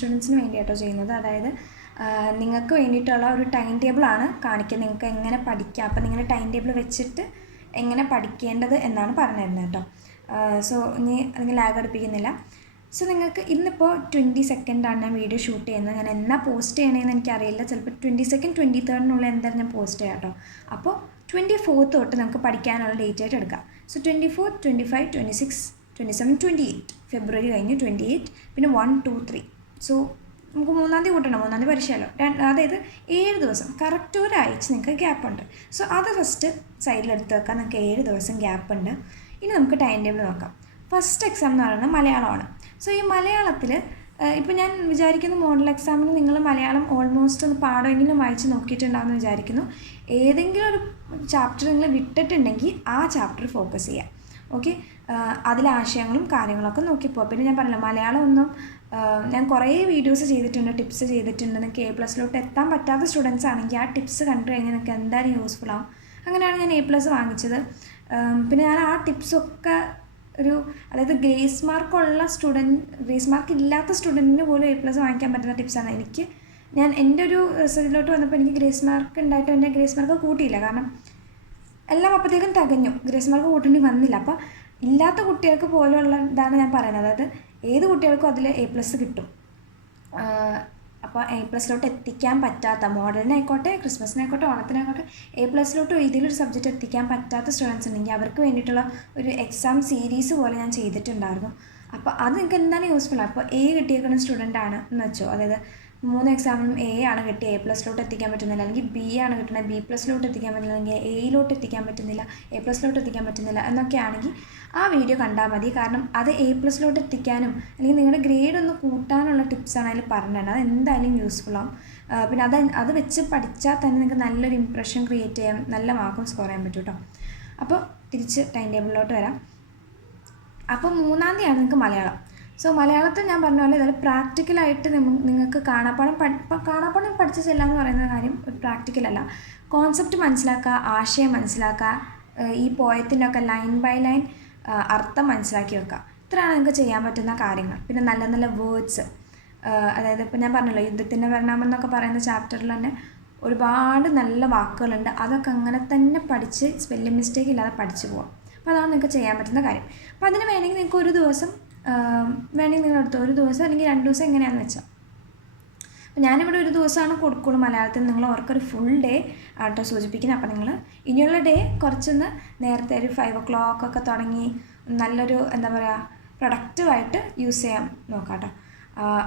സ്റ്റുഡൻസിന് വേണ്ടിയിട്ടോ ചെയ്യുന്നത്. അതായത് നിങ്ങൾക്ക് വേണ്ടിയിട്ടുള്ള ഒരു ടൈം ടേബിളാണ് കാണിക്കുന്നത്, നിങ്ങൾക്ക് എങ്ങനെ പഠിക്കാം. അപ്പോൾ നിങ്ങൾ ടൈം ടേബിൾ വെച്ചിട്ട് എങ്ങനെ പഠിക്കേണ്ടത് എന്നാണ് പറഞ്ഞു തരുന്നത് കേട്ടോ. സോ ഇനി അല്ലെങ്കിൽ ലാഗ് അടുപ്പിക്കുന്നില്ല. സോ നിങ്ങൾക്ക് ഇന്നിപ്പോൾ 22 ഞാൻ വീഡിയോ ഷൂട്ട് ചെയ്യുന്നത്. ഞാൻ എന്നാ പോസ്റ്റ് ചെയ്യണമെന്ന് എനിക്കറിയില്ല. ചിലപ്പോൾ 22 23 എന്തായാലും ഞാൻ പോസ്റ്റ് ചെയ്യാം കേട്ടോ. അപ്പോൾ 24 തൊട്ട് നമുക്ക് പഠിക്കാനുള്ള ഡേറ്റ് ആയിട്ട് എടുക്കാം. സോ 24, 25, 26, 27, 28 ഫെബ്രുവരി കഴിഞ്ഞു 28, പിന്നെ 1, 2, 3. സോ നമുക്ക് 3-ാം തീയതി കൂട്ടണം. 3-ാം തീയതി പരീക്ഷയല്ലോ. അതായത് 7 ദിവസം, കറക്റ്റ് ഒരാഴ്ച നിങ്ങൾക്ക് ഗ്യാപ്പുണ്ട്. സോ അത് ഫസ്റ്റ് സൈഡിലെടുത്ത് വെക്കാം. നിങ്ങൾക്ക് 7 ദിവസം ഗ്യാപ്പുണ്ട്. ഇനി നമുക്ക് ടൈം ടേബിൾ നോക്കാം. ഫസ്റ്റ് എക്സാം എന്ന് പറയുന്നത് മലയാളമാണ്. സോ ഈ മലയാളത്തിൽ ഇപ്പോൾ ഞാൻ വിചാരിക്കുന്നു മോഡൽ എക്സാമിന് നിങ്ങൾ മലയാളം ഓൾമോസ്റ്റ് ഒന്ന് പാഠമെങ്കിലും വായിച്ച് നോക്കിയിട്ടുണ്ടാകുമെന്ന് വിചാരിക്കുന്നു. ഏതെങ്കിലും ഒരു ചാപ്റ്റർ നിങ്ങൾ വിട്ടിട്ടുണ്ടെങ്കിൽ ആ ചാപ്റ്റർ ഫോക്കസ് ചെയ്യാം. ഓക്കെ, അതിലെ ആശയങ്ങളും കാര്യങ്ങളൊക്കെ നോക്കിപ്പോവാം. പിന്നെ ഞാൻ പറഞ്ഞില്ല, മലയാളം ഒന്നും ഞാൻ കുറേ വീഡിയോസ് ചെയ്തിട്ടുണ്ട്, ടിപ്സ് ചെയ്തിട്ടുണ്ട്. നിങ്ങൾക്ക് A+ലോട്ട് എത്താൻ പറ്റാത്ത സ്റ്റുഡൻസ് ആണെങ്കിൽ ആ ടിപ്സ് കണ്ടു കഴിഞ്ഞാൽ നിങ്ങൾക്ക് എന്തായാലും യൂസ്ഫുൾ ആവും. അങ്ങനെയാണ് ഞാൻ A+ വാങ്ങിച്ചത്. പിന്നെ ഞാൻ ആ ടിപ്സൊക്കെ അതായത് ഗ്രേസ് മാർക്കുള്ള ഗ്രേസ് മാർക്ക് ഇല്ലാത്ത സ്റ്റുഡൻറ്റിന് പോലും A+ വാങ്ങിക്കാൻ പറ്റുന്ന ടിപ്സാണ്. എൻ്റെ ഒരു റിസൾട്ടിലോട്ട് വന്നപ്പോൾ എനിക്ക് ഗ്രേസ് മാർക്ക് ഉണ്ടായിട്ട് എൻ്റെ ഗ്രേസ് മാർക്ക് കൂട്ടിയില്ല. കാരണം എല്ലാം അപ്പോഴത്തേക്കും തികഞ്ഞു, ഗ്രേസ് മാർക്ക് കൂട്ടേണ്ടി വന്നില്ല. അപ്പോൾ ഇല്ലാത്ത കുട്ടികൾക്ക് പോലുള്ള ഇതാണ് ഞാൻ പറയുന്നത്. അതായത് ഏത് കുട്ടികൾക്കും അതിൽ A+ കിട്ടും. അപ്പോൾ A+ലോട്ട് എത്തിക്കാൻ പറ്റാത്ത, മോഡലിനായിക്കോട്ടെ, ക്രിസ്മസിനായിക്കോട്ടെ, ഓണത്തിനായിക്കോട്ടെ, A+ലോട്ട് ഇതിലൊരു സബ്ജക്റ്റ് എത്തിക്കാൻ പറ്റാത്ത സ്റ്റുഡൻസ് ഉണ്ടെങ്കിൽ അവർക്ക് വേണ്ടിയിട്ടുള്ള ഒരു എക്സാം സീരീസ് പോലെ ഞാൻ ചെയ്തിട്ടുണ്ടായിരുന്നു. അപ്പോൾ അത് നിങ്ങൾക്ക് എന്തായാലും യൂസ്ഫുൾ ആണ്. അപ്പോൾ A കിട്ടിയേക്കുന്ന സ്റ്റുഡൻ്റ് ആണ് എന്ന് വെച്ചോ, അതായത് 3 എക്സാമിനും A ആണ് കിട്ടിയ, A+ലോട്ട് എത്തിക്കാൻ പറ്റുന്നില്ല, അല്ലെങ്കിൽ B ആണ് കിട്ടുന്നത്, B+ലോട്ട് എത്തിക്കാൻ പറ്റുന്നില്ല, അല്ലെങ്കിൽ Aയിലോട്ട് എത്തിക്കാൻ പറ്റുന്നില്ല, A+ലോട്ട് എത്തിക്കാൻ പറ്റുന്നില്ല എന്നൊക്കെ ആണെങ്കിൽ ആ വീഡിയോ കണ്ടാൽ മതി. കാരണം അത് A+ലോട്ട് എത്തിക്കാനും അല്ലെങ്കിൽ നിങ്ങളുടെ ഗ്രേഡ് ഒന്ന് കൂട്ടാനുള്ള ടിപ്സാണ് അതിൽ പറഞ്ഞിട്ടുണ്ട്. അത് എന്തായാലും യൂസ്ഫുൾ ആവും. പിന്നെ അത് വെച്ച് പഠിച്ചാൽ തന്നെ നിങ്ങൾക്ക് നല്ലൊരു ഇംപ്രഷൻ ക്രിയേറ്റ് ചെയ്യാൻ, നല്ല മാർക്കും സ്കോർ ചെയ്യാൻ പറ്റും കേട്ടോ. അപ്പോൾ തിരിച്ച് ടൈം ടേബിളിലോട്ട് വരാം. അപ്പോൾ 3-ാം തീയതിയാണ് നിങ്ങൾക്ക് മലയാളം. സോ മലയാളത്തിൽ ഞാൻ പറഞ്ഞ പോലെ ഇതായാലും പ്രാക്ടിക്കലായിട്ട് നിങ്ങൾക്ക് കാണാപ്പാഠം പഠിച്ച് ചെല്ലാന്ന് പറയുന്ന കാര്യം ഒരു പ്രാക്ടിക്കലല്ല. കോൺസെപ്റ്റ് മനസ്സിലാക്കുക, ആശയം മനസ്സിലാക്കുക, ഈ പോയത്തിൻ്റെ ഒക്കെ ലൈൻ ബൈ ലൈൻ അർത്ഥം മനസ്സിലാക്കി വെക്കുക. ഇത്രയാണ് നിങ്ങൾക്ക് ചെയ്യാൻ പറ്റുന്ന കാര്യങ്ങൾ. പിന്നെ നല്ല നല്ല വേർഡ്സ്, അതായത് ഇപ്പോൾ ഞാൻ പറഞ്ഞല്ലോ യുദ്ധത്തിൻ്റെ പരിണാമം എന്നൊക്കെ പറയുന്ന ചാപ്റ്ററിൽ തന്നെ ഒരുപാട് നല്ല വാക്കുകളുണ്ട്. അതൊക്കെ അങ്ങനെ തന്നെ പഠിച്ച് സ്പെല്ലിംഗ് മിസ്റ്റേക്ക് ഇല്ലാതെ പഠിച്ചു പോകാം. അപ്പോൾ അതാണ് നിങ്ങൾക്ക് ചെയ്യാൻ പറ്റുന്ന കാര്യം. അപ്പോൾ അതിന് വേണമെങ്കിൽ നിങ്ങൾക്ക് ഒരു ദിവസം നിങ്ങളെടുത്ത് ഒരു ദിവസം അല്ലെങ്കിൽ 2 ദിവസം എങ്ങനെയാണെന്ന് വെച്ചാൽ. അപ്പോൾ ഞാനിവിടെ ഒരു ദിവസമാണ് കൊടുക്കുള്ളൂ മലയാളത്തിൽ. നിങ്ങൾ ഓർക്കൊരു ഫുൾ ഡേ ആട്ടോ സൂചിപ്പിക്കുന്നത്. അപ്പോൾ നിങ്ങൾ ഇനിയുള്ള ഡേ കുറച്ചൊന്ന് നേരത്തെ ഒരു 5 o'clock ഒക്കെ തുടങ്ങി നല്ലൊരു പ്രൊഡക്റ്റീവായിട്ട് യൂസ് ചെയ്യാൻ നോക്കാം കേട്ടോ.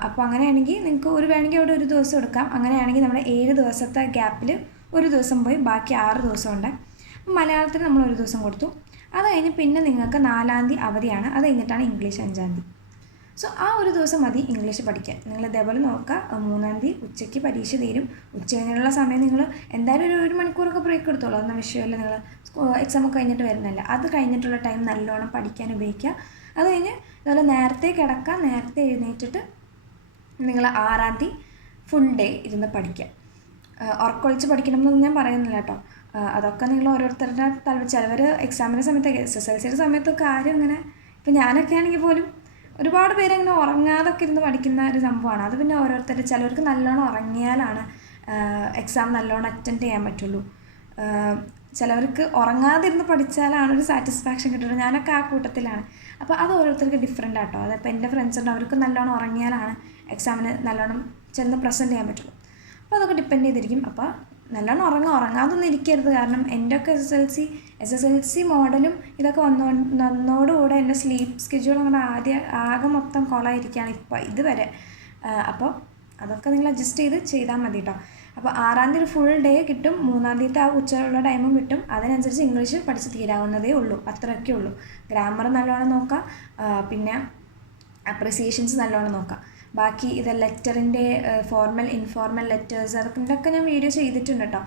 അപ്പോൾ അങ്ങനെയാണെങ്കിൽ നിങ്ങൾക്ക് വേണമെങ്കിൽ അവിടെ ഒരു ദിവസം എടുക്കാം. അങ്ങനെയാണെങ്കിൽ നമ്മുടെ 7 ദിവസത്തെ ഗ്യാപ്പിൽ ഒരു ദിവസം പോയി ബാക്കി 6 ദിവസമുണ്ട്. അപ്പോൾ മലയാളത്തിൽ നമ്മൾ ഒരു ദിവസം കൊടുത്തു. അത് കഴിഞ്ഞ് പിന്നെ നിങ്ങൾക്ക് 4-ാം തീയതി അവധിയാണ്. അത് കഴിഞ്ഞിട്ടാണ് ഇംഗ്ലീഷ് 5-ാം തീയതി. സോ ആ ഒരു ദിവസം മതി ഇംഗ്ലീഷ് പഠിക്കാൻ. നിങ്ങൾ ഇതേപോലെ നോക്കുക. 3-ാം തീയതി ഉച്ചയ്ക്ക് പരീക്ഷ തീരും. ഉച്ച കഴിഞ്ഞുള്ള സമയം നിങ്ങൾ എന്തായാലും ഒരു മണിക്കൂറൊക്കെ ബ്രേക്ക് എടുത്തോളൂ. ഒന്നും വിഷയമല്ല, നിങ്ങൾ എക്സാമൊക്കെ കഴിഞ്ഞിട്ട് വരുന്നില്ല. അത് കഴിഞ്ഞിട്ടുള്ള ടൈം നല്ലോണം പഠിക്കാൻ ഉപയോഗിക്കുക. അത് കഴിഞ്ഞ് അതുപോലെ നേരത്തെ കിടക്കുക, നേരത്തെ എഴുന്നേറ്റിട്ട് നിങ്ങൾ 6-ാം തീയതി ഫുൾ ഡേ ഇരുന്ന് പഠിക്കുക. ഉറക്കൊഴിച്ച് പഠിക്കണം എന്നൊന്നും ഞാൻ പറയുന്നില്ല കേട്ടോ. അതൊക്കെ നിങ്ങൾ ഓരോരുത്തരുടെ ചിലവർ എക്സാമിൻ്റെ സമയത്ത്, SSLCയുടെ സമയത്തൊക്കെ ആരും അങ്ങനെ, ഇപ്പം ഞാനൊക്കെ ആണെങ്കിൽ പോലും ഒരുപാട് പേരങ്ങനെ ഉറങ്ങാതൊക്കെ ഇരുന്ന് പഠിക്കുന്ന ഒരു സംഭവമാണ്. അത് പിന്നെ ഓരോരുത്തരുടെ, ചിലവർക്ക് നല്ലോണം ഉറങ്ങിയാലാണ് എക്സാം നല്ലോണം അറ്റൻഡ് ചെയ്യാൻ പറ്റുള്ളൂ. ചിലവർക്ക് ഉറങ്ങാതിരുന്ന് പഠിച്ചാലാണ് ഒരു സാറ്റിസ്ഫാക്ഷൻ കിട്ടുന്നത്. ഞാനൊക്കെ ആ കൂട്ടത്തിലാണ്. അപ്പോൾ അത് ഓരോരുത്തർക്ക് ഡിഫറെൻ്റ് ആട്ടോ. അതപ്പോൾ എൻ്റെ ഫ്രണ്ട്സ് ഉണ്ട്, അവർക്ക് നല്ലോണം ഉറങ്ങിയാലാണ് എക്സാമിന് നല്ലോണം ചെന്ന് പ്രസൻറ്റ് ചെയ്യാൻ പറ്റുള്ളൂ. അപ്പോൾ അതൊക്കെ ഡിപ്പെൻഡ് ചെയ്തിരിക്കും. അപ്പോൾ നല്ലോണം ഉറങ്ങാതൊന്നും ഇരിക്കരുത്. കാരണം എൻ്റെ ഒക്കെ SSLC മോഡലും ഇതൊക്കെ വന്നതോടുകൂടെ എൻ്റെ സ്ലീപ്പ് സ്കെഡ്യൂൾ അങ്ങനെ ആകെ മൊത്തം കോളായിരിക്കുകയാണ് ഇപ്പോൾ ഇതുവരെ. അപ്പോൾ അതൊക്കെ നിങ്ങൾ അഡ്ജസ്റ്റ് ചെയ്താൽ മതി കേട്ടോ. അപ്പോൾ 6-ാം തീയതി ഫുൾ ഡേ കിട്ടും. 3-ാം തീയതി ആ ഉച്ചയുള്ള ടൈമും കിട്ടും. അതിനനുസരിച്ച് ഇംഗ്ലീഷ് പഠിച്ച് തീരാവുന്നതേ ഉള്ളൂ. അത്രയൊക്കെ ഉള്ളൂ. ഗ്രാമർ നല്ലോണം നോക്കാം, പിന്നെ അപ്രിസിയേഷൻസ് നല്ലോണം നോക്കാം. ബാക്കി ഇത് ലെറ്ററിൻ്റെ ഫോർമൽ ഇൻഫോർമൽ ലെറ്റേഴ്സ് അതൊക്കെ ഞാൻ വീഡിയോ ചെയ്തിട്ടുണ്ട് കേട്ടോ.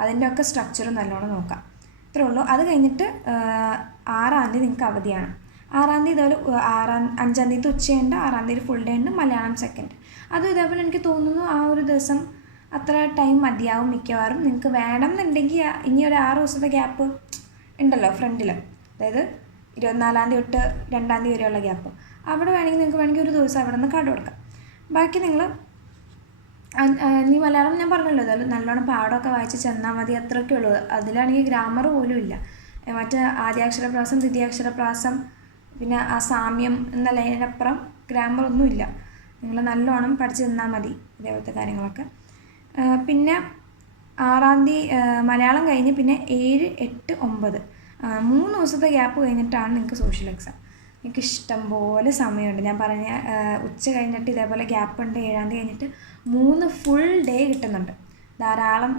അതിൻ്റെ ഒക്കെ സ്ട്രക്ചർ നല്ലോണം നോക്കാം. ഇത്രേ ഉള്ളൂ. അത് കഴിഞ്ഞിട്ട് 6-ാം തീയതി നിങ്ങൾക്ക് അവധിയാണ്. 6-ാം തീയതി ഇതുപോലെ 5-ാം തീയതി ഉച്ചയുണ്ട്, 6-ാം തീയതി ഫുൾ ഡേ ഉണ്ട്. മലയാളം സെക്കൻഡ് അതും ഇതേപോലെ എനിക്ക് തോന്നുന്നു ആ ഒരു ദിവസം അത്ര ടൈം മതിയാവും മിക്കവാറും. നിങ്ങൾക്ക് വേണമെന്നുണ്ടെങ്കിൽ ഇനി ഒരു 6 ദിവസത്തെ ഗ്യാപ്പ് ഉണ്ടല്ലോ ഫ്രണ്ടിൽ, അതായത് 24-ാം തീയതി തൊട്ട് 2-ാം തീയതി വരെയുള്ള ഗ്യാപ്പ്, അവിടെ വേണമെങ്കിൽ നിങ്ങൾക്ക് ഒരു ദിവസം അവിടെ നിന്ന് കട കൊടുക്കാം. ബാക്കി നിങ്ങൾ നീ മലയാളം ഞാൻ പറഞ്ഞല്ലോ, അതായത് നല്ലോണം പാഠമൊക്കെ വായിച്ച് ചെന്നാൽ മതി, അത്രയൊക്കെ ഉള്ളൂ. അതിലാണെങ്കിൽ ഗ്രാമർ പോലും ഇല്ല. മറ്റേ ആദ്യാക്ഷരപ്രാസം, ദ്വിതീയാക്ഷരപ്രാസം, പിന്നെ ആ സാമ്യം എന്നതിനപ്പുറം ഗ്രാമറൊന്നുമില്ല. നിങ്ങൾ നല്ലോണം പഠിച്ച് തന്നാൽ മതി ഇതേപോലത്തെ കാര്യങ്ങളൊക്കെ. പിന്നെ 6-ാം തീയതി മലയാളം കഴിഞ്ഞ് പിന്നെ 7, 8, 9 3 ദിവസത്തെ ഗ്യാപ്പ് കഴിഞ്ഞിട്ടാണ് നിങ്ങൾക്ക് സോഷ്യൽ എക്സാം. നിങ്ങൾക്ക് ഇഷ്ടം പോലെ സമയമുണ്ട്. ഞാൻ പറഞ്ഞ ഉച്ച കഴിഞ്ഞിട്ട് ഇതേപോലെ ഗ്യാപ്പ് ഉണ്ട്. 7-ാം തീയതി കഴിഞ്ഞിട്ട് 3 ഫുൾ ഡേ കിട്ടുന്നുണ്ട്. ധാരാളം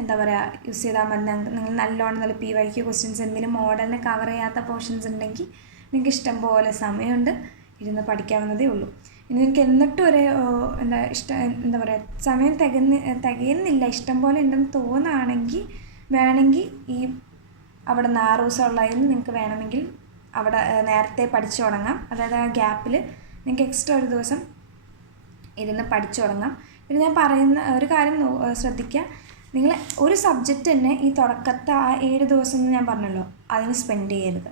എന്താ പറയുക യൂസ് ചെയ്താൽ മതി. നിങ്ങൾ നല്ലോണം നല്ല PYQ ക്വസ്റ്റ്യൻസ്, എന്തെങ്കിലും മോഡലിന് കവർ ചെയ്യാത്ത പോർഷൻസ് ഉണ്ടെങ്കിൽ നിങ്ങൾക്ക് ഇഷ്ടം പോലെ സമയമുണ്ട്, ഇരുന്ന് പഠിക്കാവുന്നതേ ഉള്ളൂ. ഇനി നിങ്ങൾക്ക് എന്നിട്ടും ഒരു എന്താ പറയുക സമയം തികയുന്നില്ല, ഇഷ്ടം പോലെ ഉണ്ടെന്ന് തോന്നുകയാണെങ്കിൽ വേണമെങ്കിൽ ഈ അവിടെ 6 ദിവസം ഉള്ളതിൽ നിങ്ങൾക്ക് വേണമെങ്കിൽ അവിടെ നേരത്തെ പഠിച്ചു തുടങ്ങാം. അതായത് ആ ഗ്യാപ്പിൽ നിങ്ങൾക്ക് എക്സ്ട്രാ ഒരു ദിവസം ഇരുന്ന് പഠിച്ചു തുടങ്ങാം. പിന്നെ ഞാൻ പറയുന്ന ഒരു കാര്യം ശ്രദ്ധിക്കുക, നിങ്ങൾ ഒരു സബ്ജക്റ്റ് തന്നെ ഈ തുടക്കത്തെ ആ 7 ദിവസം എന്ന് ഞാൻ പറഞ്ഞല്ലോ അതിന് സ്പെൻഡ് ചെയ്യരുത്.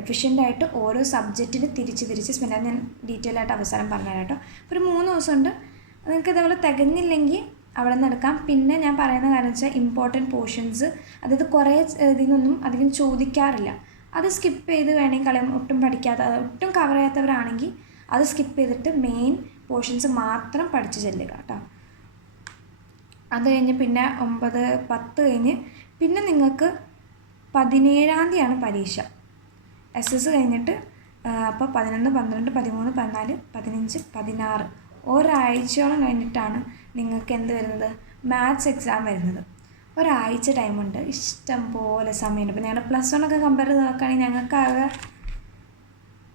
എഫിഷ്യൻ്റായിട്ട് ഓരോ സബ്ജക്റ്റിന് തിരിച്ച് സ്പെൻഡ് ചെയ്യാൻ ഞാൻ ഡീറ്റെയിൽ ആയിട്ട് അവസാനം പറഞ്ഞുതരാം കേട്ടോ. ഒരു 3 ദിവസമുണ്ട്. നിങ്ങൾക്ക് ഇതേപോലെ തികഞ്ഞില്ലെങ്കിൽ അവിടെ നിന്ന് എടുക്കാം. പിന്നെ ഞാൻ പറയുന്ന കാര്യം വെച്ചാൽ ഇമ്പോർട്ടൻറ്റ് പോർഷൻസ്, അതായത് കുറേ ഇതിൽ നിന്നൊന്നും അധികം ചോദിക്കാറില്ല, അത് സ്കിപ്പ് ചെയ്ത് വേണമെങ്കിൽ കളയാം. ഒട്ടും കവർ ചെയ്യാത്തവരാണെങ്കിൽ അത് സ്കിപ്പ് ചെയ്തിട്ട് മെയിൻ പോർഷൻസ് മാത്രം പഠിച്ച് ചെല്ലുക കേട്ടോ. അത് കഴിഞ്ഞ് പിന്നെ 9, 10 കഴിഞ്ഞ് പിന്നെ നിങ്ങൾക്ക് 17-ാം തീയതിയാണ് പരീക്ഷ. SS കഴിഞ്ഞിട്ട് അപ്പോൾ 11, 12, 13, 14, 15, 16 ഒരാഴ്ചയോളം കഴിഞ്ഞിട്ടാണ് നിങ്ങൾക്ക് എന്ത് വരുന്നത്, മാത്സ് എക്സാം വരുന്നത്. ഒരാഴ്ച ടൈമുണ്ട്, ഇഷ്ടം പോലെ സമയമുണ്ട്. ഇപ്പോൾ ഞങ്ങളുടെ +1 ഒക്കെ കമ്പയർ ചെയ്ത് നോക്കുകയാണെങ്കിൽ ഞങ്ങൾക്കാകെ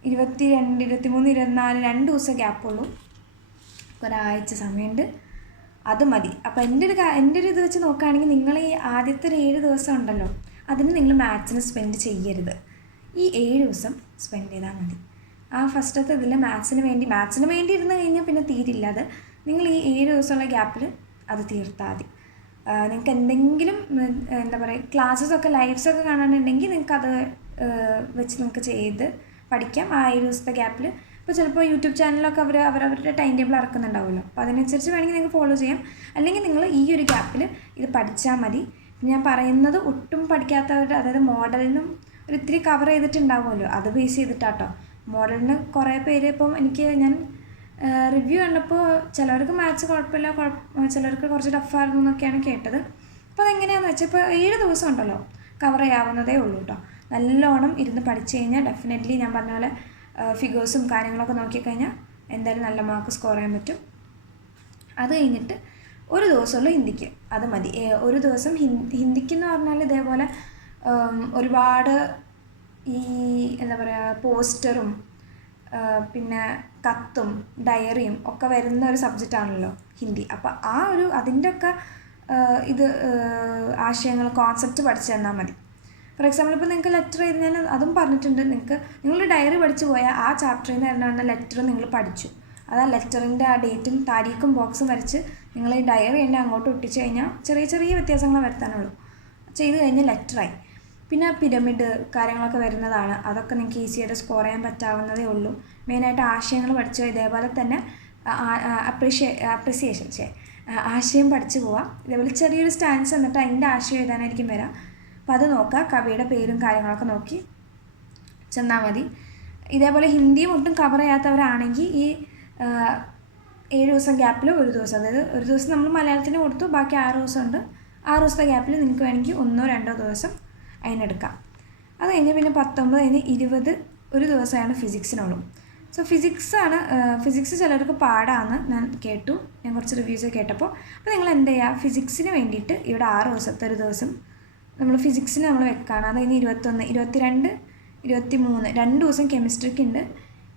22, 23, 24 2 ദിവസം ഗ്യാപ്പുള്ളൂ. ഒരാഴ്ച സമയമുണ്ട്, അത് മതി. അപ്പോൾ എൻ്റെ ഒരു ഇത് വെച്ച് നോക്കുകയാണെങ്കിൽ നിങ്ങൾ ഈ ആദ്യത്തെ ഒരു 7 ദിവസം ഉണ്ടല്ലോ, അതിന് നിങ്ങൾ മാത്സിന് സ്പെൻഡ് ചെയ്യരുത്. ഈ 7 ദിവസം സ്പെൻഡ് ചെയ്താൽ മതി. ആ ഫസ്റ്റത്തെ ഇതിൽ മാത്സിന് വേണ്ടി ഇരുന്ന് കഴിഞ്ഞാൽ പിന്നെ തീരില്ല. അത് നിങ്ങൾ ഈ 7 ദിവസമുള്ള ഗ്യാപ്പിൽ അത് തീർത്താൽ മതി. നിങ്ങൾക്ക് എന്തെങ്കിലും എന്താ പറയുക ക്ലാസ്സസൊക്കെ ലൈവ്സൊക്കെ കാണാനുണ്ടെങ്കിൽ നിങ്ങൾക്കത് വെച്ച് നിങ്ങൾക്ക് ചെയ്ത് പഠിക്കാം ആ 7 ദിവസത്തെ ഗ്യാപ്പിൽ. ഇപ്പോൾ ചിലപ്പോൾ യൂട്യൂബ് ചാനലൊക്കെ അവരവരുടെ ടൈം ടേബിൾ ഇറക്കുന്നുണ്ടാവുമല്ലോ, അപ്പോൾ അതിനനുസരിച്ച് വേണമെങ്കിൽ നിങ്ങൾക്ക് ഫോളോ ചെയ്യാം. അല്ലെങ്കിൽ നിങ്ങൾ ഈ ഒരു ഗ്യാപ്പിൽ ഇത് പഠിച്ചാൽ മതി. ഞാൻ പറയുന്നത് ഒട്ടും പഠിക്കാത്തവരുടെ, അതായത് മോഡലിനും ഒരിത്തിരി കവർ ചെയ്തിട്ടുണ്ടാവുമല്ലോ, അത് ബേസ് ചെയ്തിട്ടാട്ടോ. മോഡലിന് കുറേ പേര് ഇപ്പം ഞാൻ റിവ്യൂ കണ്ടപ്പോൾ ചിലവർക്ക് മാത്സ് കുഴപ്പമില്ല, ചിലർക്ക് കുറച്ച് ടഫായിരുന്നു എന്നൊക്കെയാണ് കേട്ടത്. അപ്പോൾ അതെങ്ങനെയാണെന്ന് വെച്ചാൽ ഇപ്പോൾ 7 ദിവസം ഉണ്ടല്ലോ കവർ ചെയ്യാവുന്നതേ ഉള്ളൂ കേട്ടോ. നല്ലോണം ഇരുന്ന് പഠിച്ചു കഴിഞ്ഞാൽ ഡെഫിനറ്റ്ലി ഞാൻ പറഞ്ഞ പോലെ ഫിഗേഴ്സും കാര്യങ്ങളൊക്കെ നോക്കിക്കഴിഞ്ഞാൽ എന്തായാലും നല്ല മാർക്ക് സ്കോർ ചെയ്യാൻ പറ്റും. അത് കഴിഞ്ഞിട്ട് ഒരു ദിവസമുള്ളൂ ഹിന്ദിക്ക്, അത് മതി. ഒരു ദിവസം ഹിന്ദിക്കെന്ന് പറഞ്ഞാൽ ഇതേപോലെ ഒരുപാട് ഈ എന്താ പറയുക പോസ്റ്ററും പിന്നെ കത്തും ഡയറിയും ഒക്കെ വരുന്ന ഒരു സബ്ജക്റ്റാണല്ലോ ഹിന്ദി. അപ്പോൾ അതിൻ്റെയൊക്കെ ഇത് ആശയങ്ങൾ കോൺസെപ്റ്റ് പഠിച്ചു തന്നാൽ മതി. ഫോർ എക്സാമ്പിൾ ഇപ്പോൾ നിങ്ങൾക്ക് ലെറ്റർ എഴുതി അതും പറഞ്ഞിട്ടുണ്ട്. നിങ്ങൾ ഡയറി പഠിച്ചു പോയാൽ ആ ചാപ്റ്ററിൽ നിന്ന് തന്നെയാണ് ലെറ്റർ നിങ്ങൾ പഠിച്ചു. അത് ആ ലെറ്ററിൻ്റെ ആ ഡേറ്റും താരീഖും ബോക്സും വരച്ച് നിങ്ങൾ ഈ ഡയറി തന്നെ അങ്ങോട്ട് ഒട്ടിച്ച് കഴിഞ്ഞാൽ ചെറിയ വ്യത്യാസങ്ങൾ വരുത്താനുള്ളൂ. ചെയ്ത് കഴിഞ്ഞാൽ ലെറ്ററായി. പിന്നെ പിരമിഡ് കാര്യങ്ങളൊക്കെ വരുന്നതാണ്, അതൊക്കെ നിങ്ങൾക്ക് ഈസിയായിട്ട് സ്കോർ ചെയ്യാൻ പറ്റാവുന്നതേ ഉള്ളൂ. മെയിനായിട്ട് ആശയങ്ങൾ പഠിച്ചു ഇതേപോലെ തന്നെ അപ്രിസിയേഷൻ ആശയം പഠിച്ചു പോവാം. ഇതേപോലെ ചെറിയൊരു സ്റ്റാൻസ് എന്നിട്ട് അതിൻ്റെ ആശയം എഴുതാനായിരിക്കും വരാം. അപ്പോൾ അത് നോക്കുക, കവിയുടെ പേരും കാര്യങ്ങളൊക്കെ നോക്കി ചെന്നാൽ മതി. ഇതേപോലെ ഹിന്ദിയും ഒട്ടും കവർ ചെയ്യാത്തവരാണെങ്കിൽ ഈ 7 ദിവസം ഗ്യാപ്പിൽ ഒരു ദിവസം, അതായത് ഒരു ദിവസം നമ്മൾ മലയാളത്തിന് കൊടുത്തു, ബാക്കി 6 ദിവസമുണ്ട്. 6 ദിവസത്തെ ഗ്യാപ്പിൽ നിങ്ങൾക്ക് വേണമെങ്കിൽ 1-2 ദിവസം അതിനെടുക്കാം. അത് കഴിഞ്ഞ് പിന്നെ 19 കഴിഞ്ഞ് 20 ഒരു ദിവസമാണ് ഫിസിക്സിനുള്ളൂ. സോ ഫിസിക്സ് ചിലർക്ക് പാടാമെന്ന് ഞാൻ കേട്ടു, ഞാൻ കുറച്ച് റിവ്യൂസ് കേട്ടപ്പോൾ. അപ്പോൾ നിങ്ങൾ എന്ത് ചെയ്യുക, ഫിസിക്സിന് വേണ്ടിയിട്ട് ഇവിടെ 6 ദിവസത്തെ ഒരു ദിവസം നമ്മൾ ഫിസിക്സിന് നമ്മൾ വെക്കുകയാണ്. അത് കഴിഞ്ഞ് 21, 22, 23 2 ദിവസം കെമിസ്ട്രിക്ക് ഉണ്ട്.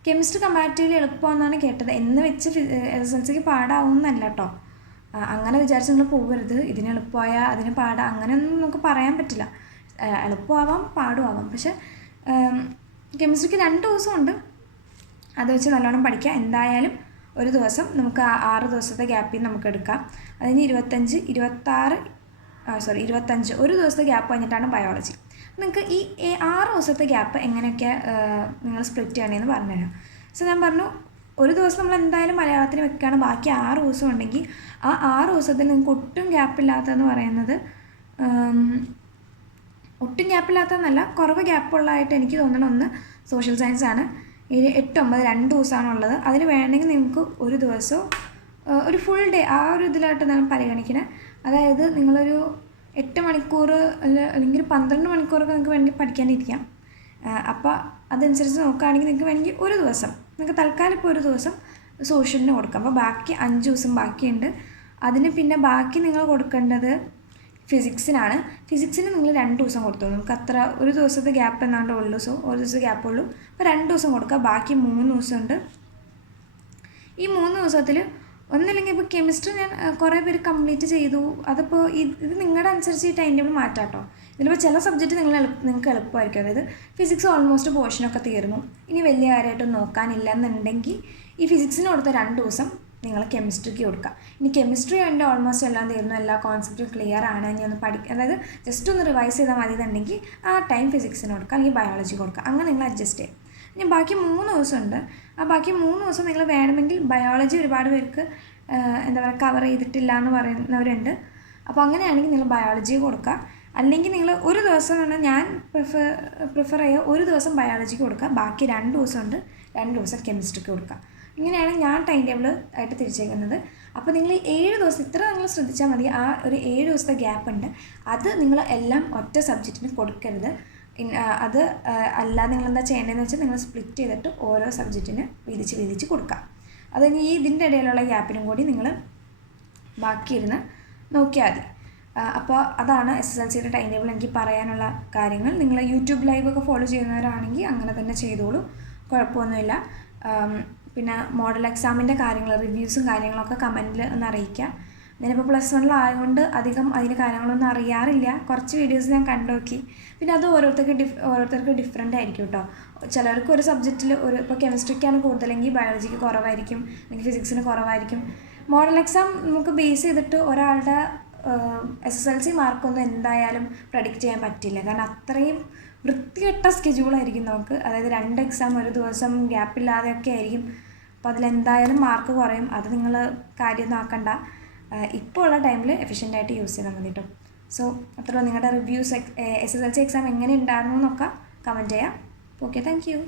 കെമിസ്ട്രി കമ്പാരിറ്റീവ്ലി എളുപ്പമെന്നാണ് കേട്ടത്. എന്ന് വെച്ച് SSLCക്ക് പാടാവുന്നല്ല കേട്ടോ. അങ്ങനെ വിചാരിച്ച് നിങ്ങൾ പോകരുത്. ഇതിന് എളുപ്പമായാൽ അതിന് പാടാം, അങ്ങനെയൊന്നും നമുക്ക് പറയാൻ പറ്റില്ല. എളുപ്പമാവാം പാടുമാവാം. പക്ഷേ കെമിസ്ട്രിക്ക് 2 ദിവസമുണ്ട്, അത് വെച്ച് നല്ലോണം പഠിക്കുക. എന്തായാലും ഒരു ദിവസം നമുക്ക് 6 ദിവസത്തെ ഗ്യാപ്പിൽ നമുക്ക് എടുക്കാം. അതിന് 25 ഒരു ദിവസത്തെ ഗ്യാപ്പ് കഴിഞ്ഞിട്ടാണ് ബയോളജി. നിങ്ങൾക്ക് ഈ 6 ദിവസത്തെ ഗ്യാപ്പ് എങ്ങനെയൊക്കെ നിങ്ങൾ സ്പ്ലിറ്റ് ചെയ്യണമെന്ന് പറഞ്ഞുതരാം. സോ ഞാൻ പറഞ്ഞു ഒരു ദിവസം നമ്മൾ എന്തായാലും മലയാളത്തിന് വെക്കുകയാണ്, ബാക്കി 6 ദിവസം ഉണ്ടെങ്കിൽ ആ 6 ദിവസത്തിൽ നിങ്ങൾക്ക് ഒട്ടും ഗ്യാപ്പില്ലാത്തതെന്ന് പറയുന്നത് ഒട്ടും ഗ്യാപ്പില്ലാത്തതെന്നല്ല, കുറവ് ഗ്യാപ്പുള്ളതായിട്ട് എനിക്ക് തോന്നുന്ന ഒന്ന് സോഷ്യൽ സയൻസ് ആണ്. 8, 9 2 ദിവസമാണുള്ളത്. അതിന് വേണമെങ്കിൽ നിങ്ങൾക്ക് ഒരു ദിവസമോ ഒരു ഫുൾ ഡേ ആ ഒരു ഇതിലായിട്ട് ഞാൻ പരിഗണിക്കണേ. അതായത് നിങ്ങളൊരു 8 മണിക്കൂർ അല്ലെങ്കിൽ 12 മണിക്കൂറൊക്കെ നിങ്ങൾക്ക് വേണമെങ്കിൽ പഠിക്കാനിരിക്കാം. അപ്പോൾ അതനുസരിച്ച് നോക്കുകയാണെങ്കിൽ നിങ്ങൾക്ക് വേണമെങ്കിൽ ഒരു ദിവസം, നിങ്ങൾക്ക് തൽക്കാലം ഇപ്പോൾ ഒരു ദിവസം സോഷ്യലിന് കൊടുക്കാം. അപ്പോൾ ബാക്കി 5 ദിവസം ബാക്കിയുണ്ട്. അതിന് പിന്നെ ബാക്കി നിങ്ങൾ കൊടുക്കേണ്ടത് ഫിസിക്സിനാണ്. ഫിസിക്സിന് നിങ്ങൾ 2 ദിവസം കൊടുത്തോളൂ. നമുക്ക് അത്ര ഒരു ദിവസത്തെ ഗ്യാപ്പ് എന്നാണ്ട് ഉള്ളൂ. സോ ഒരു ദിവസം ഗ്യാപ്പുള്ളൂ. അപ്പോൾ 2 ദിവസം കൊടുക്കുക. ബാക്കി 3 ദിവസമുണ്ട്. ഈ 3 ദിവസത്തിൽ ഒന്നില്ലെങ്കിൽ ഇപ്പോൾ കെമിസ്ട്രി ഞാൻ കുറേ പേര് കംപ്ലീറ്റ് ചെയ്തു. അതിപ്പോൾ ഇത് നിങ്ങളുടെ അനുസരിച്ച് ഈ ടൈം ടേബിൾ മാറ്റാം കേട്ടോ. ഇതിലിപ്പോൾ ചില സബ്ജക്റ്റ് നിങ്ങൾക്ക് എളുപ്പമായിരിക്കും. അതായത് ഫിസിക്സ് ഓൾമോസ്റ്റ് പോർഷനൊക്കെ തീർന്നു, ഇനി വലിയ കാര്യമായിട്ടൊന്നും നോക്കാനില്ല എന്നുണ്ടെങ്കിൽ ഈ ഫിസിക്സിന് കൊടുത്ത 2 ദിവസം നിങ്ങൾ കെമിസ്ട്രിക്ക് കൊടുക്കുക. ഇനി കെമിസ്ട്രി എൻ്റെ ഓൾമോസ്റ്റ് എല്ലാം തീർന്നു, എല്ലാ കോൺസെപ്റ്റും ക്ലിയർ ആണ്, ഇനി ഒന്ന് അതായത് ജസ്റ്റ് ഒന്ന് റിവൈസ് ചെയ്താൽ മതി എന്നുണ്ടെങ്കിൽ ആ ടൈം ഫിസിക്സിന് കൊടുക്കുക, അല്ലെങ്കിൽ ബയോളജി കൊടുക്കുക. അങ്ങനെ നിങ്ങൾ അഡ്ജസ്റ്റ് ചെയ്യും. ഇനി ബാക്കി 3 ദിവസമുണ്ട്. ആ ബാക്കി 3 ദിവസം നിങ്ങൾ വേണമെങ്കിൽ ബയോളജി ഒരുപാട് പേർക്ക് എന്താ പറയുക കവർ ചെയ്തിട്ടില്ല എന്ന് പറയുന്നവരുണ്ട്. അപ്പോൾ അങ്ങനെയാണെങ്കിൽ നിങ്ങൾ ബയോളജി കൊടുക്കുക. അല്ലെങ്കിൽ നിങ്ങൾ ഒരു ദിവസം ഞാൻ പ്രിഫർ ചെയ്യുക, ഒരു ദിവസം ബയോളജിക്ക് കൊടുക്കുക, ബാക്കി 2 ദിവസമുണ്ട്, 2 ദിവസം കെമിസ്ട്രിക്ക് കൊടുക്കുക. ഇങ്ങനെയാണ് ഞാൻ ടൈം ടേബിൾ ആയിട്ട് തിരിച്ചേക്കുന്നത്. അപ്പോൾ നിങ്ങൾ 7 ദിവസം ഇത്ര നിങ്ങൾ ശ്രദ്ധിച്ചാൽ മതി. ആ ഒരു 7 ദിവസത്തെ ഗ്യാപ്പ് ഉണ്ട്, അത് നിങ്ങൾ എല്ലാം ഒറ്റ സബ്ജക്റ്റിന് കൊടുക്കരുത്. അത് അല്ലാതെ നിങ്ങളെന്താ ചെയ്യേണ്ടതെന്ന് വെച്ചാൽ നിങ്ങൾ സ്പ്ലിറ്റ് ചെയ്തിട്ട് ഓരോ സബ്ജക്റ്റിന് വീതിച്ച് കൊടുക്കുക. അത് ഇതിൻ്റെ ഇടയിലുള്ള ഗ്യാപ്പിനും കൂടി നിങ്ങൾ ബാക്കിയിരുന്ന് നോക്കിയാൽ മതി. അപ്പോൾ അതാണ് SSLCയുടെ ടൈം ടേബിൾ എനിക്ക് പറയാനുള്ള കാര്യങ്ങൾ. നിങ്ങൾ യൂട്യൂബ് ലൈവൊക്കെ ഫോളോ ചെയ്യുന്നവരാണെങ്കിൽ അങ്ങനെ തന്നെ ചെയ്തോളൂ, കുഴപ്പമൊന്നുമില്ല. പിന്നെ മോഡൽ എക്സാമിൻ്റെ കാര്യങ്ങൾ, റിവ്യൂസും കാര്യങ്ങളൊക്കെ കമൻറ്റിൽ ഒന്ന് അറിയിക്കുക. ഞാനിപ്പോൾ +1 അധികം അതിൻ്റെ കാര്യങ്ങളൊന്നും അറിയാറില്ല. കുറച്ച് വീഡിയോസ് ഞാൻ കണ്ടു നോക്കി. പിന്നെ അത് ഓരോരുത്തർക്ക് ഡിഫറെൻ്റ് ആയിരിക്കും കേട്ടോ. ചിലർക്ക് ഒരു സബ്ജക്റ്റിൽ ഇപ്പോൾ കെമിസ്ട്രിക്കാണ് കൂടുതലെങ്കിൽ ബയോളജിക്ക് കുറവായിരിക്കും, അല്ലെങ്കിൽ ഫിസിക്സിന് കുറവായിരിക്കും. മോഡൽ എക്സാം നമുക്ക് ബേസ് ചെയ്തിട്ട് ഒരാളുടെ SSLC മാർക്കൊന്നും എന്തായാലും പ്രഡിക്റ്റ് ചെയ്യാൻ പറ്റില്ല. കാരണം അത്രയും വൃത്തികെട്ട സ്കെഡ്യൂളായിരിക്കും നമുക്ക്. അതായത് 2 എക്സാം ഒരു ദിവസം ഗ്യാപ്പില്ലാതെയൊക്കെ ആയിരിക്കും. അപ്പോൾ അതിലെന്തായാലും മാർക്ക് കുറയും. അത് നിങ്ങൾ കാര്യമൊന്നും ആക്കണ്ട. ഇപ്പോൾ ഉള്ള ടൈമിൽ എഫിഷ്യൻ്റായിട്ട് യൂസ് ചെയ്താൽ മതി കേട്ടോ. സോ അത്ര നിങ്ങളുടെ റിവ്യൂസ് SSLC എക്സാം എങ്ങനെ ഉണ്ടായിരുന്നു എന്നൊക്കെ കമൻറ്റ് ചെയ്യാം. Okay, thank you.